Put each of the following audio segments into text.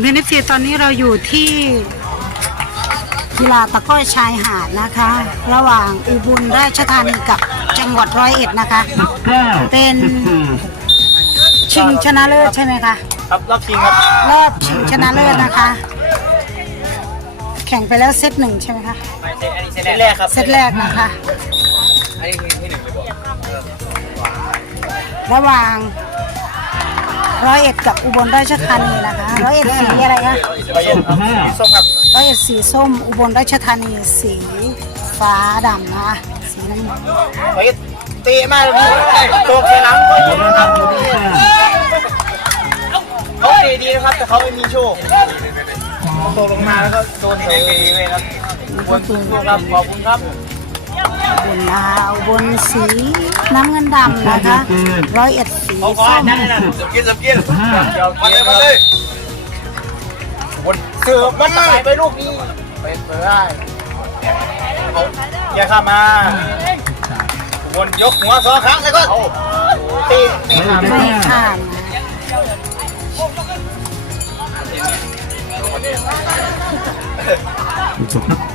เบนฟิตตอนนี้เราอยู่ที่กีฬาตะกร้อยชายหาดนะคะ ระหว่างอุบลราชธานีกับจังหวัดร้อยเอ็ดนะคะเก้าเป็นสิบสี่ชิงชนะเลิศใช่ไหมคะครับรอบชิงครับรอบชิงชนะเลิศนะคะ แข่งไปแล้วเซตหนึ่งใช่ไหมคะไม่เซตอันนี้เซตแรกครับเซตแรกนะคะอันนี้คือที่หนึ่งเลยบอกระหว่าง ร้อยเอ็ดกับอุบลราชธานีนะคะร้อยเอ็ดสีอะไรคะไปเย็นครับส้มครับร้อยเอ็ดสีส้มอุบลราชธานีสีฟ้าดำนะคะสีน้ำเงินไปเตะมากเลยพี่โดนใส่หลังก็ยิงนะครับเขาเตะดีนะครับแต่เขาไม่มีโชคตกลงมาแล้วก็โดนเตะดีเลยครับขอบคุณครับขอบคุณครับอุบลนะคะอุบลสีน้ำเงินดำนะคะร้อยเอ็ด สีส้มสกินสกินเดี๋ยวมาเลยมาเลยวนเสือมันไปไปลูกนี้ไปเปิดได้อย่าข้ามาวนยกหัวสองครั้งแล้วก็ตีตีขาไม่ข้ามนะ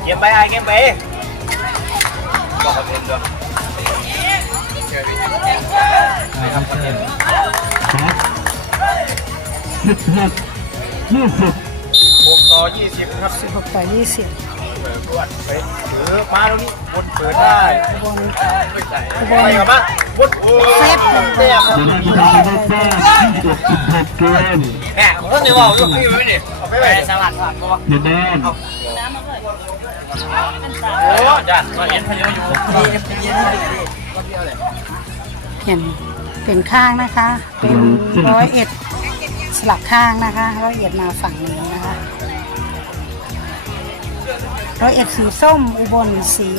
เก็บไปไอ้เก็บไปบอกกับเพื่อนด้วย สิบหกยี่สิบหกต่อยี่สิบครับสิบหกต่อยี่สิบเปิดรวดไปหรือมาตรงนี้วนเปิดได้อุบลไปกับมาวนเซฟเตี้ยครับเดี๋ยวเราจะทำได้แต้มยี่สิบสิบหกเกมแหมผมก็จะบอกลูกพี่ไว้ดิเอาไปไปสลัดสลัดก็ว่าเดี๋ยวแดนโอ้จัดมาเอ็นพายุอยู่เห็นเป็นข้างนะคะ เป็นร้อยเอ็ดสลับข้างนะคะร้อยเอ็ดมาฝั่งนี้นะคะร้อยเอ็ดสีส้มอุบลสี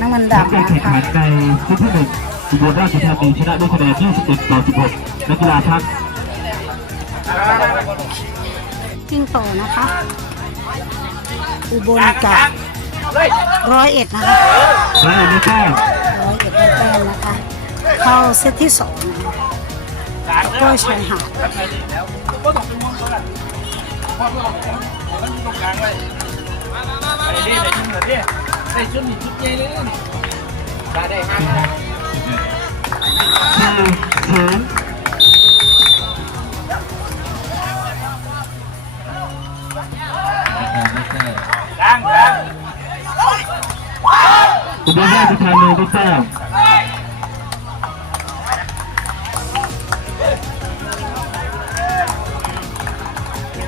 น้ำมันการดำแข่งนะขัคะนในชุดที่หนึ่งอุบลราชธานีชนะด้วยคะแนน21ต่อ16นักกีฬาพักจิ้งโตนะคะ อุบลกับ ร้อยเอ็ดนะคะและในแต้มร้อยเอ็ดได้แต้มนะคะ เข้าเซตที่สองนะคะก็ชายหาดไอ้ชุดเหมือนนี่ใส่ชุดนี่ชุดใหญ่เลยนี่ได้ได้ห้าสี่ศูนย์กลางกลาง อุบลราชธานีได้แต้ม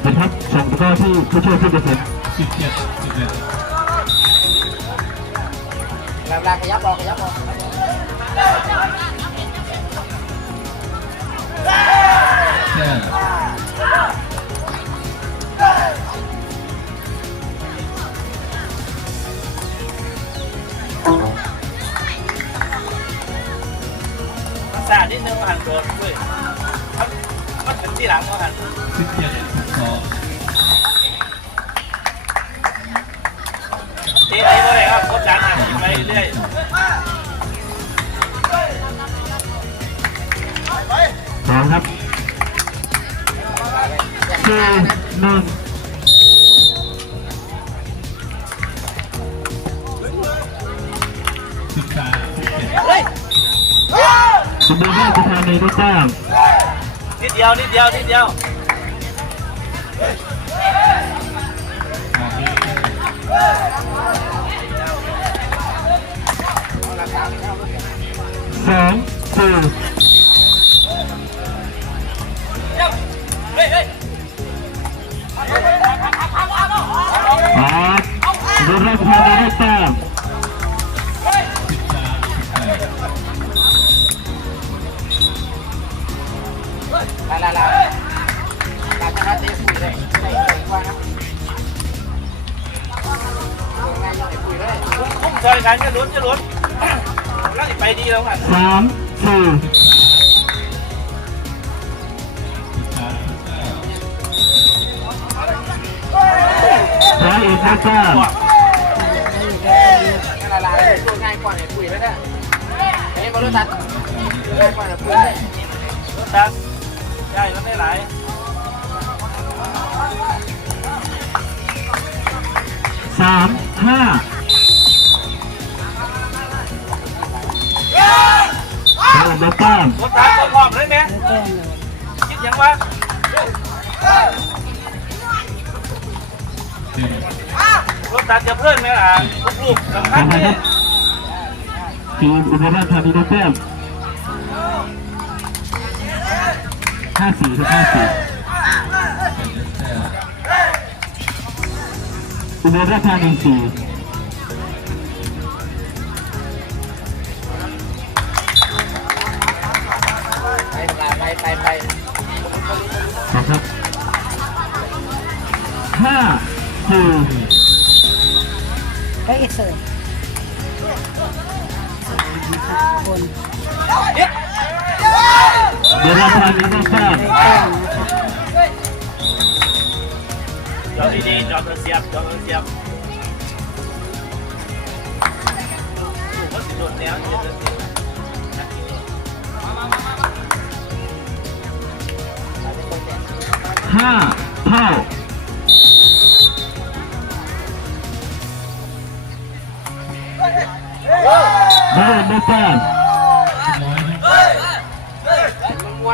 นะครับส่งตะกร้อที่ผู้ช่วยผู้ตัดสินเวลาขยับออกขยับออกภา ษาที่หนึ่งผ่านตัวด้วยมันมันถึงที่หลังมาหันเทไปเลยครับโคตรจานหันไปเรื่อยพร้อมครับสี่หนึ่ง อุบลราชธานีได้แต้มนิดเดียวนิดเดียวนิดเดียวสองสี่เฮ้ยเฮ้ยครับอุบลราชธานีได้แต้ม ลาลาลาลาจะนัดเตะคุยเลยให้คุยนะพุ่งซอยกันจะลุ้นจะลุ้นแล้วไปดีแล้วกันสามสี่ร้อยเอ็ดได้แต้มลาลาช่วง่ายกว่าเนี่ยคุยแล้วเนี่ยไอ้บอลลูนตัดง่ายกว่าเนี่ยคุยตัด ได้มันได้หลสามห้าเดินเดินป้อมรถตาตัวหอมเลยไหมคิดยังวะรถตามจะเพื่อนไหมล่ะลูกๆสำคัญเลยทีมอุบลราชธานีได้แต้ม ห้าสี่ครับห้าสี่อุบลราชธานีสี่ไปไปไปนะครับห้าสี่ก็อีกเสิร์ฟคน อุบลราชธานีได้แต้ม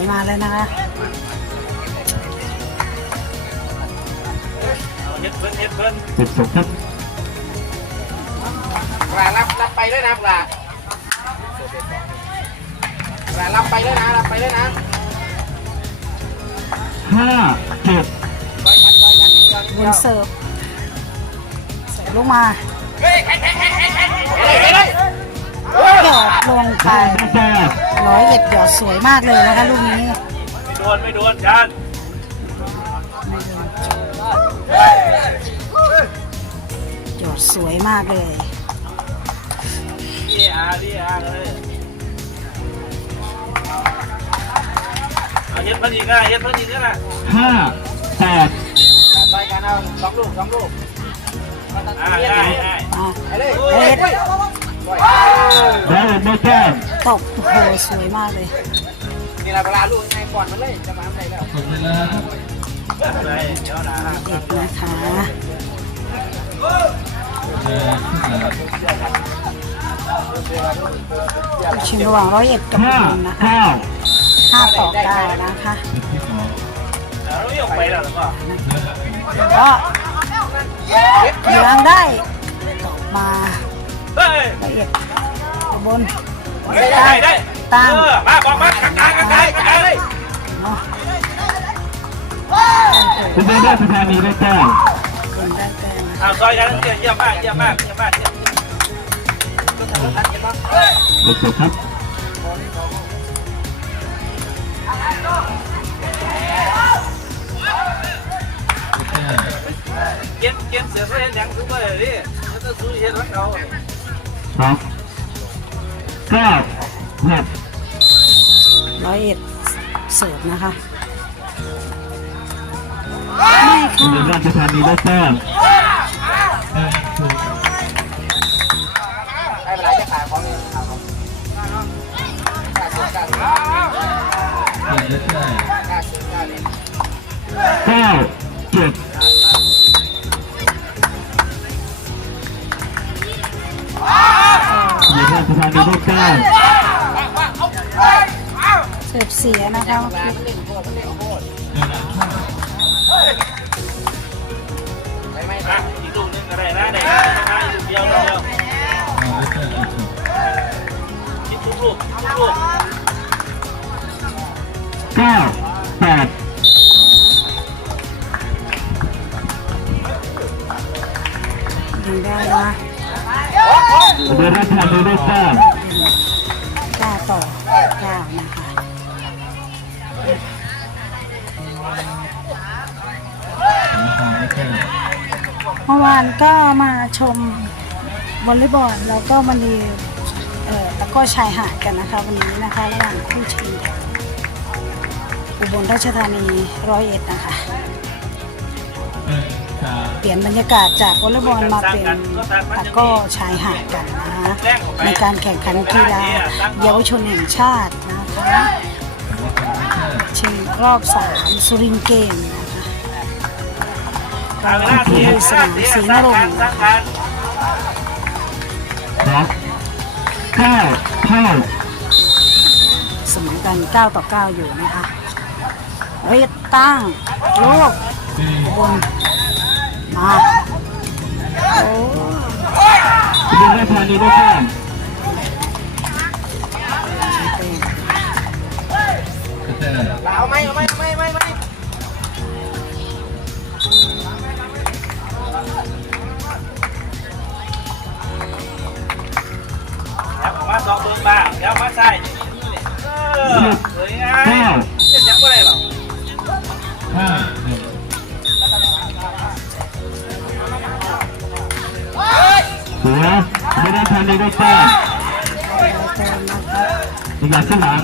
โดนแนวจะเสียบห้าเท่าได้ได้แต้มมันม้วนเลยมันม้วนคิดไปสองด้านแค่นั้นละแค่สองด้านอะไรอะซอยมันบอกซอยมันบอกหกห้าเย้ได้อีกได้แต้มได้แต้มไหลมาแล้วนะคะเฮ็ดเพิ่นเฮ็ดเพิ่นเป็นสองครับปลารับรับไปด้วยนะปลาปลารับไปด้วยนะรับไปด้วยนะห้าเจ็ดบนเสิร์ฟเสิร์ฟลงมาเฮ้ยเฮ้ยเฮ้ยเฮ้ยเฮ้ย ลงไปได้แต้มร้อยเอ็ดหยอดสวยมากเลยนะคะลูกนี้ไม่โดนไม่โดนจานหยอดสวยมากเลยดีอาดีอาเลยเอาเฮ็ดเพิ่นอีกนะเฮ็ดเพิ่นอีกนะห้าแปดไปกันเอาสองลูกสองลูกอ่าได้ได้อะไปเลยเอ็ด ได้อีกได้แต้มตบโอ้โหสวยมากเลย นี่ละเวลาลูกยังไงก่อนมันเลยจะมาได้แล้วไปเดี๋ยวนะเอ็ดนะคะชิงระหว่างร้อยเอ็ดกับห้าบุญนะคะเก้าห้าต่อเก้านะคะเรายกไปแล้วหรือเปล่า ก็ยังได้ตบมาเฮ้ยร้อยเอ็ดบนได้ได้ตามเออมาบอกมากลางกลางกลางกลางกลางเลยเนาะอุบลราชธานีได้แต้มคนได้แต้มนะเอาซอยกันเยี่ยมมากเยี่ยมมากเยี่ยมมากเป็นสองครับเก็บเก็บเสือเส้นยังทุกคนเลยดิแล้วก็ซื้อเห็ดของเขา สองเก้าหกร้อยเอ็ดเสิร์ฟนะคะไม่อุบลค่ะราชธานีได้แต้มได้เวลาจะขายของขายของกล้าซื้อกล้าซื้อกล้าซื้อกล้าเลยเก้าเจ็ด ราชธานีได้แต้มเสิร์ฟเสียนะคะเมื่อกี้อะอีกลูกนึงก็ได้นะได้นะอีกเดียวเดียวคิดทุกลูกทุกลูกเก้าแปดยังได้นะอุบลราชธานีได้แต้มเก้าต่อเก้านะคะเมื่อวานก็มาชมวอลเลย์บอลแล้วก็มันมีเอ่อตะกร้อชายหาดกันนะคะ วันนี้นะคะระหว่างคู่ชิงอุบลราชธานีร้อยเอ็ดนะคะ เปลี่ยนบรรยากาศจากวอลเลย์บอลมาเป็นตะก้อชายหาดกันนะคะในการแข่งขันกีฬาเยาวชนแห่งชาตินะคะชิงรอบสามสุรินเกมนะคะที่สนามศรีนรงค์นะคะครับเก้าเท่าสมอกัน9ต่อ9อยู่นะคะเฮ้ยตั้งโลกบน มาโอ้อุบลราชธานีได้แต้มเอาไมเอาไมเอาไมเอาไมเอาไหมครับมาสองเบิ้งบ้างแล้วมาใส่เออสวยงาม เสืออุบลราชธานีได้แต้มเติมนะคะอีกอย่างข้างหลัง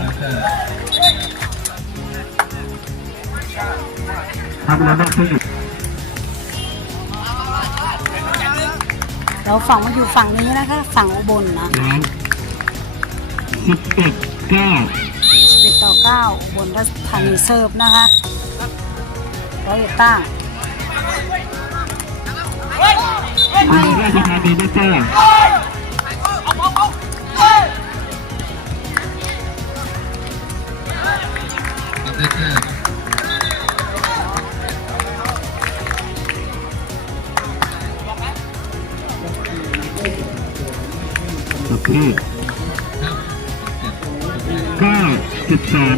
ทำแล้วได้ขึ้นอีกเราฝั่งมันอยู่ฝั่งนี้นะคะ ฝั่งอุบลนะสิบเอ็ดเก้า11ต่อ9อุบลราชธานีเซิร์ฟนะคะร้อยตั้ง บลราชธานีได้แต้มโอเคเก้าสิบสอง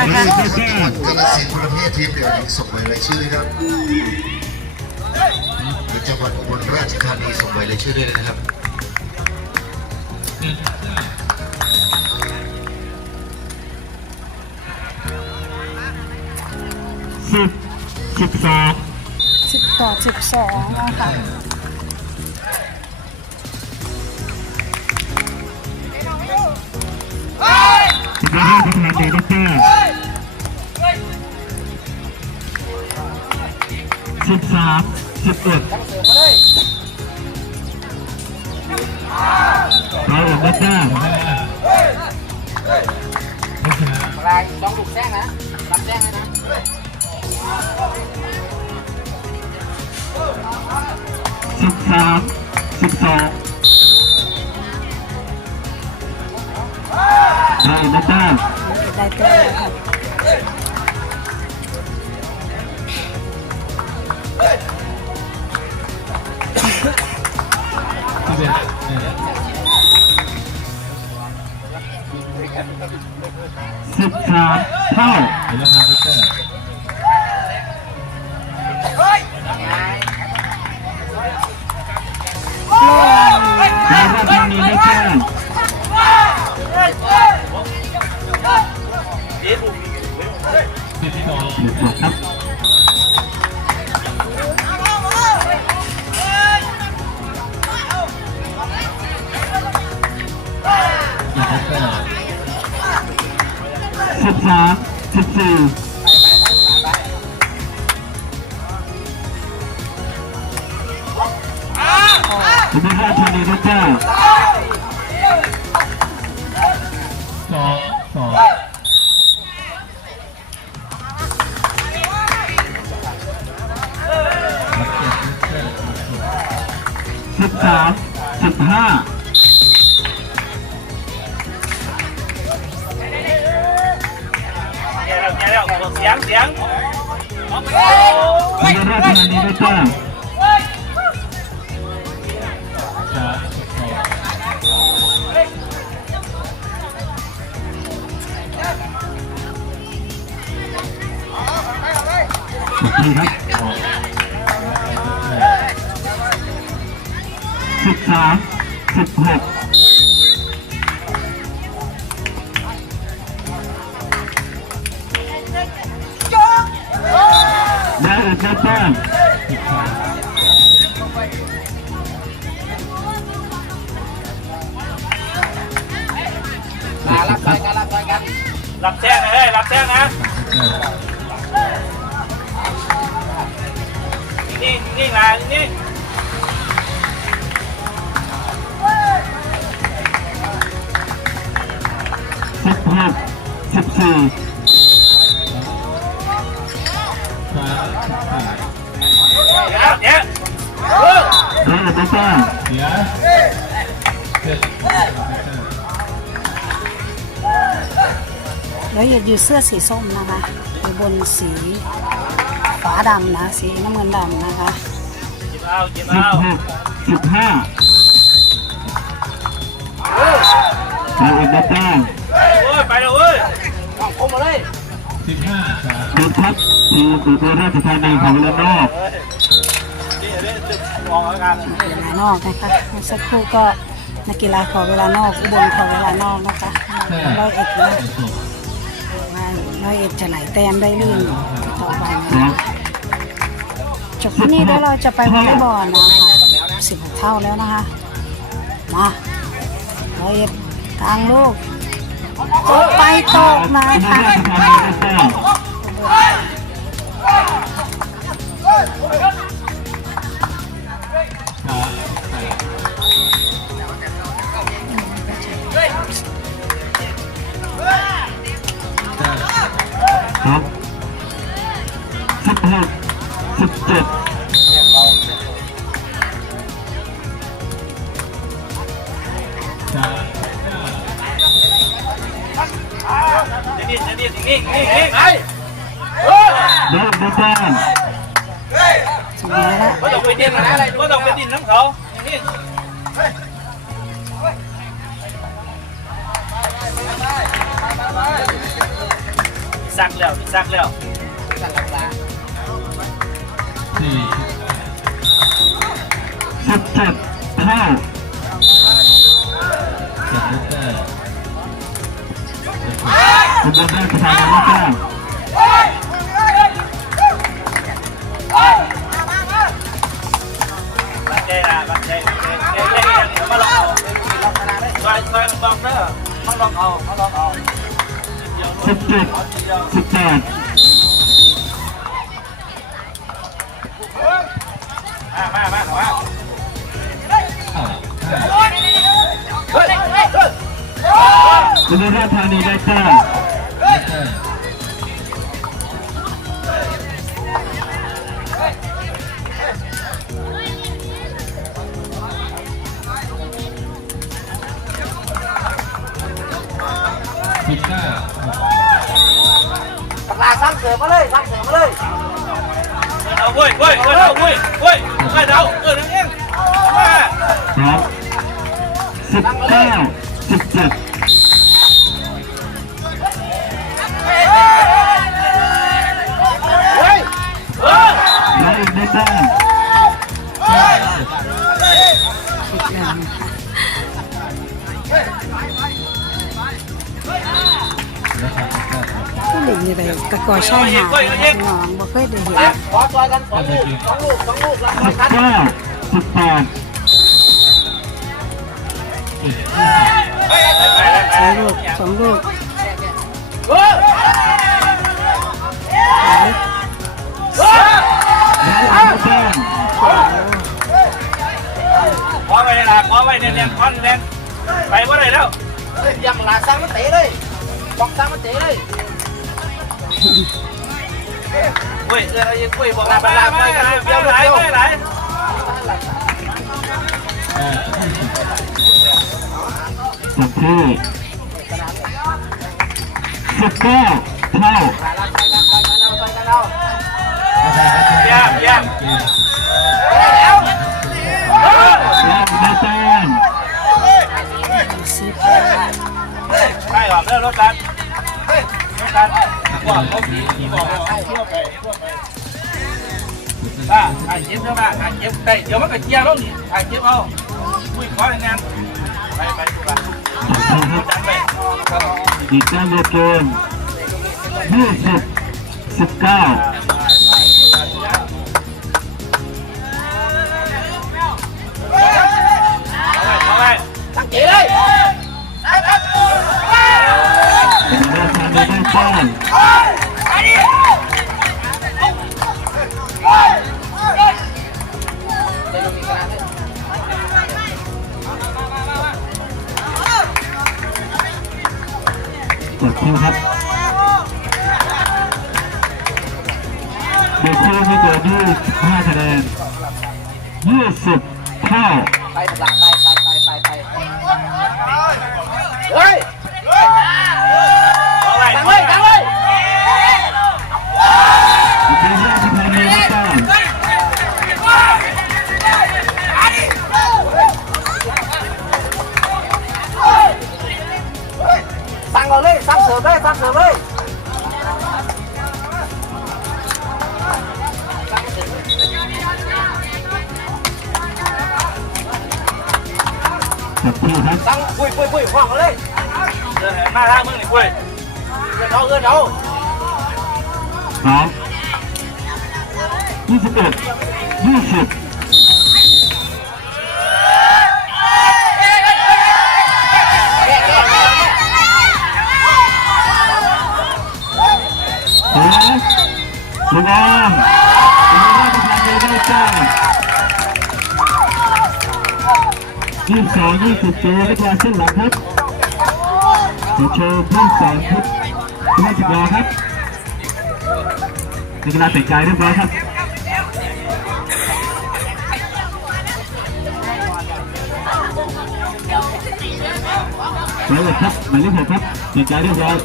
คะได้แต้มกาลสินธุ์ประเภททีมเดี่ยวหญิงส่งใบรายชื่อครับในจังหวัดอุบลราชธานีส่งใบรายชื่อด้วยนะครับสิบสิบสอง10ต่อ12นะคะอุบลราชธานีได้แสิบสามสิบเอ็ดเราอ็ดได้แต้มลายต้องถูกแจ้งนะรับแจ้งนะสิบสามสิบสองเราอ็ดได้แต้ได้เต็ สิบสามเท่าเราราชธานีได้แต้มเดี๋ยวหนึ่งบวกครับ สิบสามสิบสี่อุบลราชนีได้แต้มสองสองสิบสามสิบห้า แล้วแย่แล้วเสียงเสียงอุบลราชธานีได้แต้มโอเคครับสิบสามสิบหก ได้แต้มรับแจ้งนะเฮ้ยรับแจ้งนะนิ่นิ่งนะนิ่สิบหกสิบสี่ ร้อยเอ็ดได้แต้มแล้วอย่าอยู่เสื้อสีส้มนะคะอยู่บนสีฟ้าดำนะสีน้ำเงินดำนะคะกินเอากินสิบเอาหกสิบห้าร้อยเอ็ดได้แต้มโอ้ยไปแล้วเว้ยดูครับทีมอุบลราชธานีของเรือนอกนี่เรื่อก มองแล้วกันเวลานอกนะคะเมื่อสักครู่ก็นักกีฬาขอเวลานอกอุบลขอเวลานอกนะคะร้อยเอ็ดนะว่าร้อยเอ็ดจะไหลแต้มได้ลื่นต่อไปนะจบที่นี่แล้วเราจะไปวอลเลย์บอลนะคะสิบหกเท่าแล้วนะคะมาร้อยเอ็ดทางลูกตกไปตกนะอุบลคะ สิบเจ็ดเท่าอุบลราชธานีได้แต้มบันใจนะบันใจเล่นเล่นอย่างมา ลองเอาซอยซอยบอกเด้อมาลองเอามาลองเอาสิบเจ็ดสิบแปดมามามมาอุบลราชธานีได้แต้มสิบเก้าเอาเว้ยเว้ยเว้ยเอาเว้ยเว้ยเว้ยเอาเออนั่งเองสิบเก้า ได้เห็นขอซอยกันสองลูกสองลูกสองลูกแล้วสิบเก้าสิบแปดสองลูกสองลูกเออไหลแล้วอีกได้แต้มขอไปเลยนะขอไปเนี่ยเนี่ยขอเนี่ยไปว่าไรแล้วยังหลาสร้างมันเตะเลยบอกสร้างมันเตะเลย เว้ยเออยังคุยบอกลาไปลาไปกันเดียวไหลไปไหลสิบที่สิบเก้าเท่าเยี่ยมเยี่ยมแล้วอีกได้แต้มสิบไปหรอกเรื่องรถกันรถกัน ว่าเขาผีผีบอกเราให้ทั่วไปทั่วไปบ้าถ่ายเก็บเยอะบ้าถ่ายเก็บได้เดี๋ยวมันก็เจียแล้วนี่ถ่ายเก็บเอาคุยขอแรงงานไปไปดูบ้าจังไปอีกการเลือกเกมยี่สิบสิบเก้าเอาไปเอาไปตั้งใจเลย ชานีได้แต้มจบคิวครับเด็กคิวไม่เกิน25คะแนน20เท่า มาทางมึงนี่ปุ้ยเดินเอาเดินเอาสองยี่สิบเอ็ดยี่สิบเฮ้ยลูกอามเป็นราชธานีได้แต้มยี่สิบสองยี่สิบเจ็ดนักกีฬาเส้นหลังครับ ขอโชว์ผู้สอนทุกผู้สิบล้อครับนักกีฬาแต่งกายเรียบร้อยครับแล้วเลยครับหมายเลขหกครับแต่งกายเรียบร้อย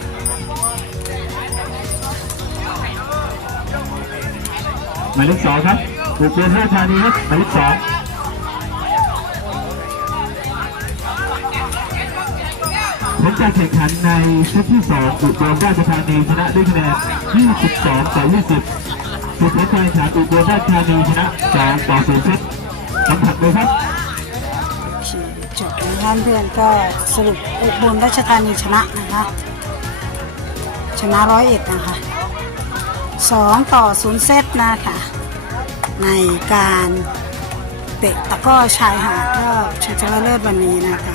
หมายเลขสองครับบุกเบินห้าธานีครับหมายเลขสอง ผลการแข่งขันในเซตที่สองอุบลราชธานีชนะด้วยคะแนน 22 ต่อ 20สุดท้ายการแข่งขันอุบลราชธานีชนะ 2 ต่อ 0เซตสัมผัสเลยครับจบนะคะเพื่อนก็สรุปอุบลราชธานีชนะนะคะ ชนะร้อยเอ็ดนะคะสองต่อศูนย์เซตนะคะ ในการเตะตะก้อชายหาดก็ชิงชนะเลิศวันนี้นะคะ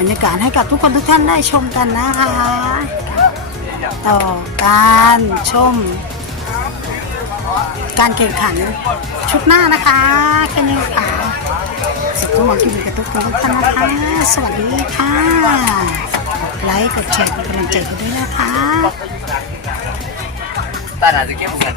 รรยากาศให้กับทุกคนทุกท่านได้ชมกันนะคะ ต่อการชม การแข่งขันชุดหน้านะคะแค่นี้ค่ะสุดทุกวันที่มีกับทุกคนทุกท่านนะคะ สวัสดีค่ะ ไลค์กดแชร์เป็นกำลังใจกันด้วยนะคะตาหนาจะเก็บเงิน